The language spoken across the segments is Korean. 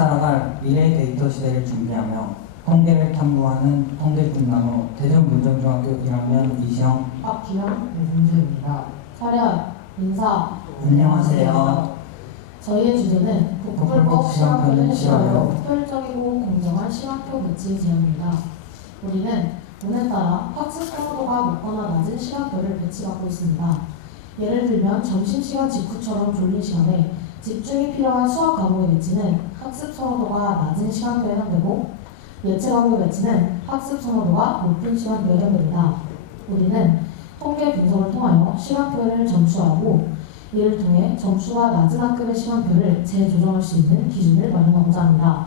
살아갈 미래 데이터 시대를 준비하며 통계를 탐구하는 통계꿈나무 대전문정중학교 1학년 이시영 박기영 배승주입니다. 차렷 인사 안녕하세요. 저희의 주제는 국불법 시간표는 싫어요. 효율적이고 공정한 시간표 배치 제안입니다. 우리는 오늘따라 학습 선호도가 높거나 낮은 시간표를 배치받고 있습니다. 예를 들면 점심시간 직후처럼 졸린 시간에 집중이 필요한 수학 과목의 배치는 학습 선호도가 낮은 시간표에 해당되고 예체 과목의 배치는 학습 선호도가 높은 시간표에 해당됩니다. 우리는 통계 분석을 통하여 시간표를 점수하고 이를 통해 점수가 낮은 학급의 시간표를 재조정할 수 있는 기준을 마련하고자 합니다.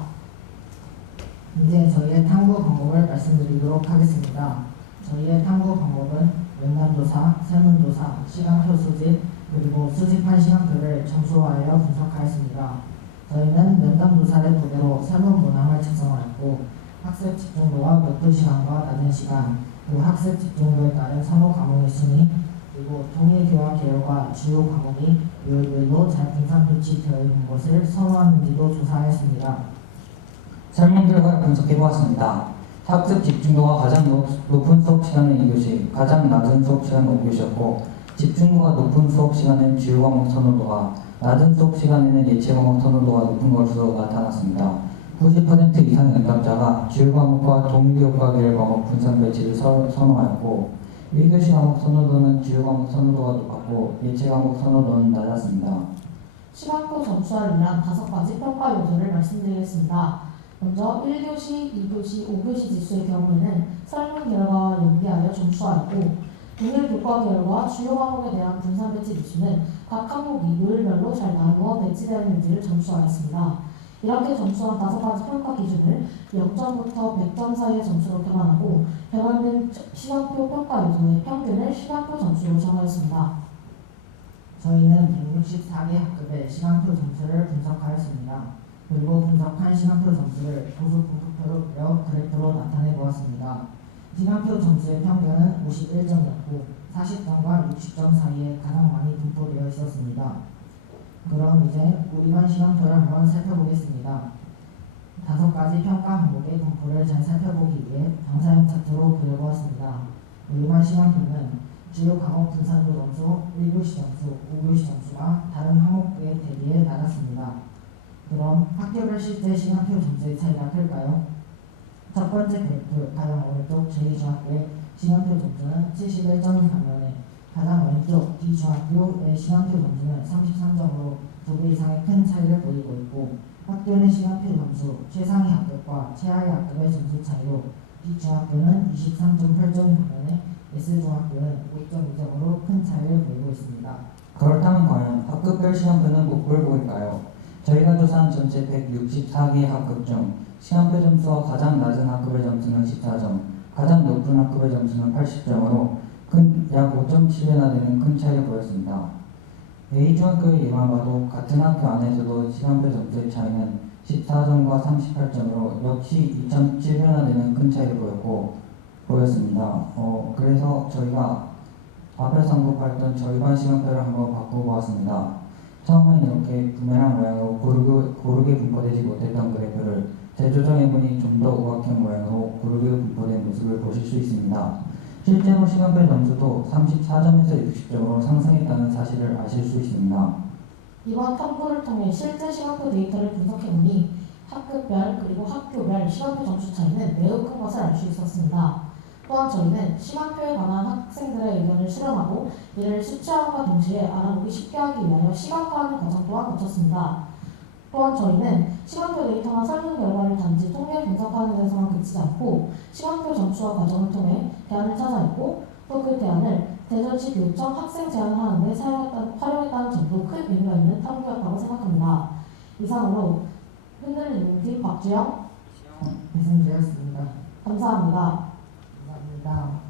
이제 저희의 탐구 방법을 말씀드리도록 하겠습니다. 저희의 탐구 방법은 연관조사, 설문조사, 시간표 수집, 그리고 수집한 시간표를 점수화하여 분석하였습니다. 저희는 면담 조사를 토대로 설문 문항을 작성하였고 학습 집중도와 높은 시간과 낮은 시간, 그리고 학습 집중도에 따른 선호 과목의 순위, 그리고 동일 교화 계열과 주요 과목이 요일별로 잘 분산 배치되어 있는 것을 선호하는지도 조사하였습니다. 설문 결과를 분석해 보았습니다. 학습 집중도가 가장 높- 높은 수업 시간은 2교시, 가장 낮은 수업 시간은 5교시였고 집중도가 높은 수업 시간은 주요 과목 선호도가 낮은 수업 시간에는 예체 과목 선호도가 높은 것으로 나타났습니다. 90% 이상의 응답자가 주요 과목과 동일교과 계열 과목 분산 배치를 서- 선호하였고 1교시 과목 선호도는 주요 과목 선호도가 높았고 예체 과목 선호도는 낮았습니다. 시간표 점수화를 위한 다섯 가지 평가 요소를 말씀드리겠습니다. 먼저 1교시, 2교시, 5교시 지수의 경우에는 설문 결과와 연계하여 점수하였고 동일 교과 계열과 주요 과목에 대한 분산 배치 지수는 각 항목이 요일별로 잘 나누어 배치되어 있는지를 점수하였습니다. 이렇게 점수한 다섯 가지 평가 기준을 0점부터 100점 사이의 점수로 변환하고 변환된 시간표 평가 요소의 평균을 시간표 점수로 정하였습니다. 저희는 164개 학급의 시간표 점수를 분석하였습니다. 그리고 분석한 시간표 점수를 도수 분포표로 그려 그래프로 나타내 보았습니다. 시간표 점수의 평균은 51점이었고 40점과 60점 사이에 가장 많이 분포되어 있었습니다. 그럼 이제 우리 반 시간표를 한번 살펴보겠습니다. 다섯 가지 평가 항목의 분포를 잘 살펴보기 위해 방사형 차트로 그려보았습니다. 우리 반 시간표는 주요 과목 분산도 점수, 1교시 점수, 5교시 점수가 다른 항목에 대비해 낮았습니다. 그럼 학교별 실제 시간표 점수의 차이가 클까요? 첫 번째 그래프 가장 오른쪽 제2중학교의 시간표 점수는 71점인 반면에 가장 왼쪽 D중학교의 시간표 점수는 33점으로 두 배 이상의 큰 차이를 보이고 있고 학교 내 시간표 점수 최상위 학급과 최하위 학급의 점수 차이로 D중학교는 23.8점인 반면에 S중학교는 5.2점으로 큰 차이를 보이고 있습니다. 그렇다면 과연 학급별 시간표는 뭘 보일까요? 저희가 조사한 전체 164개 학급 중 시간표 점수가 가장 낮은 학급의 점수는 14점, 가장 높은 학급의 점수는 80점으로 큰 약 5.7배나 되는 큰 차이를 보였습니다. A중학교의 예만 봐도 같은 학교 안에서도 시간표 점수의 차이는 14점과 38점으로 역시 2.7배나 되는 큰 차이를 보였고 보였습니다. 어, 그래서 저희가 앞에서 언급했던 저희 반 시간표를 한번 바꿔보았습니다. 처음엔 이렇게 부메랑 모양으로 고르게, 고르게 분포되지 못했던 그래프를 재조정해보니 좀 더 우악형 모양으로 고르게 분포된 모습을 보실 수 있습니다. 실제로 시간별 점수도 34점에서 60점으로 상승했다는 사실을 아실 수 있습니다. 이번 탐구를 통해 실제 시간표 데이터를 분석해보니 학급별 그리고 학교별 시간표 점수 차이는 매우 큰 것을 알 수 있었습니다. 또한 저희는 시간표에 관한 학생들의 의견을 수렴하고 이를 수치화함과 동시에 알아보기 쉽게 하기 위하여 시각화하는 과정 또한 거쳤습니다. 또한 저희는 시간표 데이터나 설문 결과를 단지 통계 분석하는 데서만 그치지 않고 시간표 점수화 과정을 통해 대안을 찾아냈고 또 그 대안을 대전시 교육청 학생 제안을 하는데 사용했다, 활용했다는 점도 큰 의미가 있는 탐구였다고 생각합니다. 이상으로 흔들리는 팀 박주영 배승주였습니다. 감사합니다. 감사합니다.